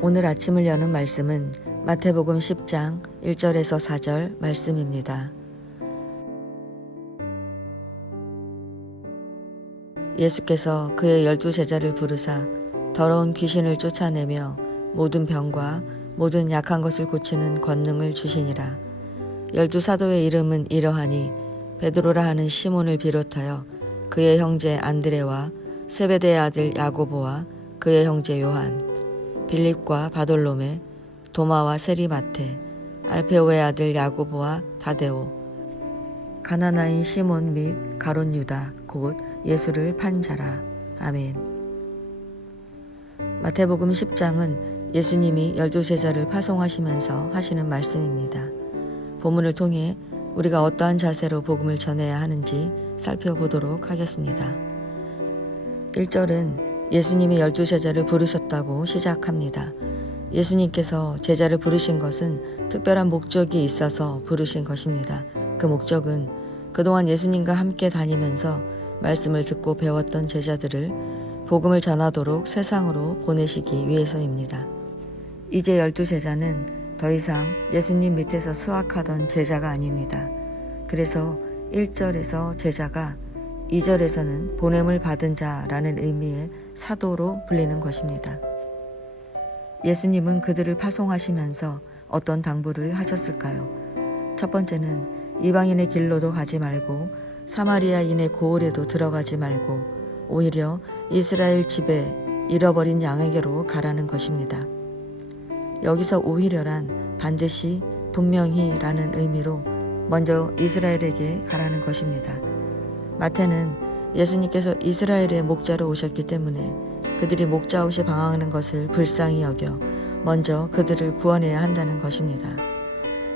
오늘 아침을 여는 말씀은 마태복음 10장 1절에서 4절 말씀입니다. 예수께서 그의 12제자를 부르사 더러운 귀신을 쫓아내며 모든 병과 모든 약한 것을 고치는 권능을 주시니라. 12사도의 이름은 이러하니 베드로라 하는 시몬을 비롯하여 그의 형제 안드레와 세베대의 아들 야고보와 그의 형제 요한, 빌립과 바돌로메, 도마와 세리마테, 알페오의 아들 야고보와 다데오, 가나나인 시몬 및 가롯 유다 곧 예수를 판 자라. 아멘. 마태복음 10장은 예수님이 12제자를 파송하시면서 하시는 말씀입니다. 본문을 통해 우리가 어떠한 자세로 복음을 전해야 하는지 살펴보도록 하겠습니다. 1절은 예수님이 12제자를 부르셨다고 시작합니다. 예수님께서 제자를 부르신 것은 특별한 목적이 있어서 부르신 것입니다. 그 목적은 그동안 예수님과 함께 다니면서 말씀을 듣고 배웠던 제자들을 복음을 전하도록 세상으로 보내시기 위해서입니다. 이제 12제자는 더 이상 예수님 밑에서 수학하던 제자가 아닙니다. 그래서 1절에서 제자가 2절에서는 보냄을 받은 자라는 의미의 사도로 불리는 것입니다. 예수님은 그들을 파송하시면서 어떤 당부를 하셨을까요? 첫 번째는 이방인의 길로도 가지 말고 사마리아인의 고을에도 들어가지 말고 오히려 이스라엘 집에 잃어버린 양에게로 가라는 것입니다. 여기서 오히려란 반드시 분명히라는 의미로 먼저 이스라엘에게 가라는 것입니다. 마태는 예수님께서 이스라엘의 목자로 오셨기 때문에 그들이 목자 없이 방황하는 것을 불쌍히 여겨 먼저 그들을 구원해야 한다는 것입니다.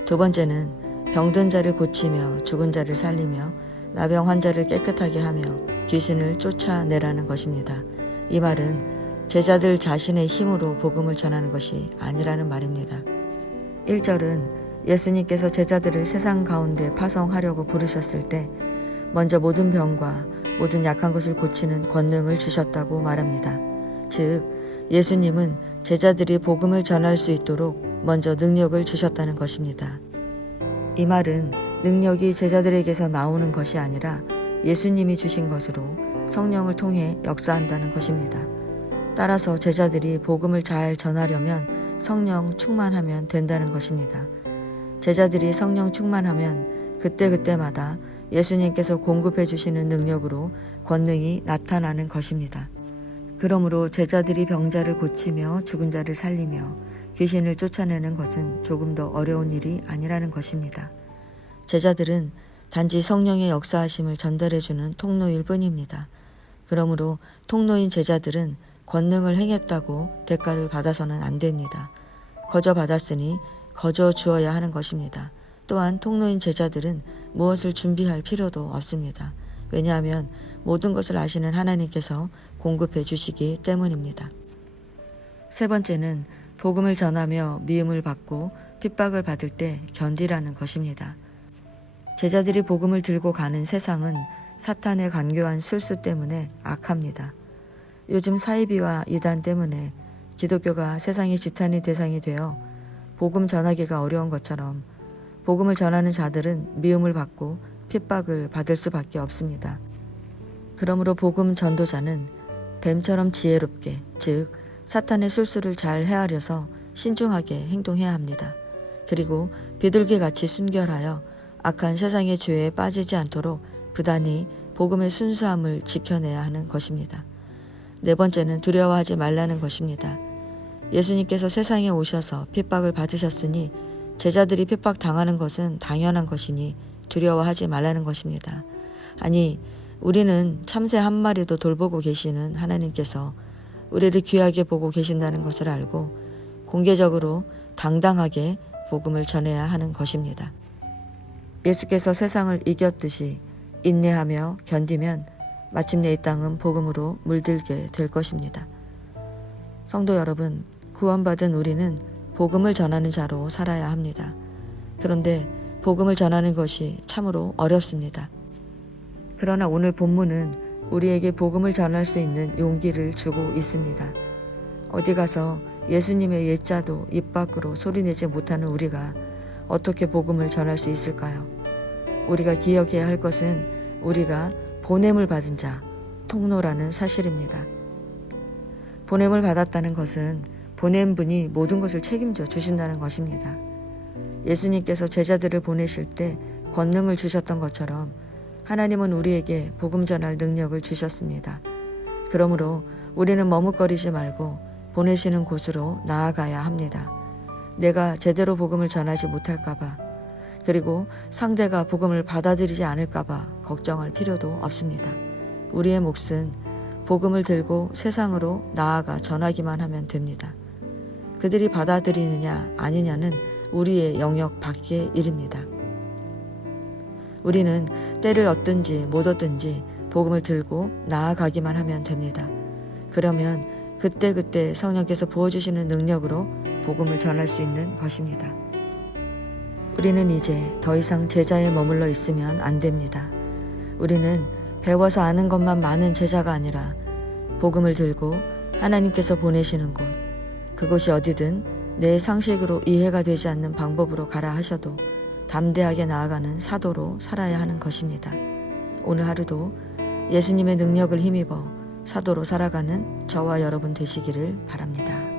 두 번째는 병든 자를 고치며 죽은 자를 살리며 나병 환자를 깨끗하게 하며 귀신을 쫓아내라는 것입니다. 이 말은 제자들 자신의 힘으로 복음을 전하는 것이 아니라는 말입니다. 1절은 예수님께서 제자들을 세상 가운데 파송하려고 부르셨을 때 먼저 모든 병과 모든 약한 것을 고치는 권능을 주셨다고 말합니다. 즉 예수님은 제자들이 복음을 전할 수 있도록 먼저 능력을 주셨다는 것입니다. 이 말은 능력이 제자들에게서 나오는 것이 아니라 예수님이 주신 것으로 성령을 통해 역사한다는 것입니다. 따라서 제자들이 복음을 잘 전하려면 성령 충만하면 된다는 것입니다. 제자들이 성령 충만하면 그때그때마다 예수님께서 공급해 주시는 능력으로 권능이 나타나는 것입니다. 그러므로 제자들이 병자를 고치며 죽은 자를 살리며 귀신을 쫓아내는 것은 조금 더 어려운 일이 아니라는 것입니다. 제자들은 단지 성령의 역사하심을 전달해 주는 통로일 뿐입니다. 그러므로 통로인 제자들은 권능을 행했다고 대가를 받아서는 안 됩니다. 거저 받았으니 거저 주어야 하는 것입니다. 또한 통로인 제자들은 무엇을 준비할 필요도 없습니다. 왜냐하면 모든 것을 아시는 하나님께서 공급해 주시기 때문입니다. 세 번째는 복음을 전하며 미움을 받고 핍박을 받을 때 견디라는 것입니다. 제자들이 복음을 들고 가는 세상은 사탄의 간교한 술수 때문에 악합니다. 요즘 사이비와 이단 때문에 기독교가 세상의 지탄의 대상이 되어 복음 전하기가 어려운 것처럼 복음을 전하는 자들은 미움을 받고 핍박을 받을 수밖에 없습니다. 그러므로 복음 전도자는 뱀처럼 지혜롭게, 즉 사탄의 술수를 잘 헤아려서 신중하게 행동해야 합니다. 그리고 비둘기같이 순결하여 악한 세상의 죄에 빠지지 않도록 부단히 복음의 순수함을 지켜내야 하는 것입니다. 네 번째는 두려워하지 말라는 것입니다. 예수님께서 세상에 오셔서 핍박을 받으셨으니 제자들이 핍박당하는 것은 당연한 것이니 두려워하지 말라는 것입니다. 아니, 우리는 참새 한 마리도 돌보고 계시는 하나님께서 우리를 귀하게 보고 계신다는 것을 알고 공개적으로 당당하게 복음을 전해야 하는 것입니다. 예수께서 세상을 이겼듯이 인내하며 견디면 마침내 이 땅은 복음으로 물들게 될 것입니다. 성도 여러분, 구원받은 우리는 복음을 전하는 자로 살아야 합니다. 그런데 복음을 전하는 것이 참으로 어렵습니다. 그러나 오늘 본문은 우리에게 복음을 전할 수 있는 용기를 주고 있습니다. 어디 가서 예수님의 옛자도 입 밖으로 소리내지 못하는 우리가 어떻게 복음을 전할 수 있을까요? 우리가 기억해야 할 것은 우리가 보냄을 받은 자, 통로라는 사실입니다. 보냄을 받았다는 것은 보낸 분이 모든 것을 책임져 주신다는 것입니다. 예수님께서 제자들을 보내실 때 권능을 주셨던 것처럼 하나님은 우리에게 복음 전할 능력을 주셨습니다. 그러므로 우리는 머뭇거리지 말고 보내시는 곳으로 나아가야 합니다. 내가 제대로 복음을 전하지 못할까봐, 그리고 상대가 복음을 받아들이지 않을까봐 걱정할 필요도 없습니다. 우리의 몫은 복음을 들고 세상으로 나아가 전하기만 하면 됩니다. 그들이 받아들이느냐 아니냐는 우리의 영역 밖의 일입니다. 우리는 때를 얻든지 못 얻든지 복음을 들고 나아가기만 하면 됩니다. 그러면 그때그때 성령께서 부어주시는 능력으로 복음을 전할 수 있는 것입니다. 우리는 이제 더 이상 제자에 머물러 있으면 안 됩니다. 우리는 배워서 아는 것만 많은 제자가 아니라 복음을 들고 하나님께서 보내시는 곳, 그곳이 어디든 내 상식으로 이해가 되지 않는 방법으로 가라 하셔도 담대하게 나아가는 사도로 살아야 하는 것입니다. 오늘 하루도 예수님의 능력을 힘입어 사도로 살아가는 저와 여러분 되시기를 바랍니다.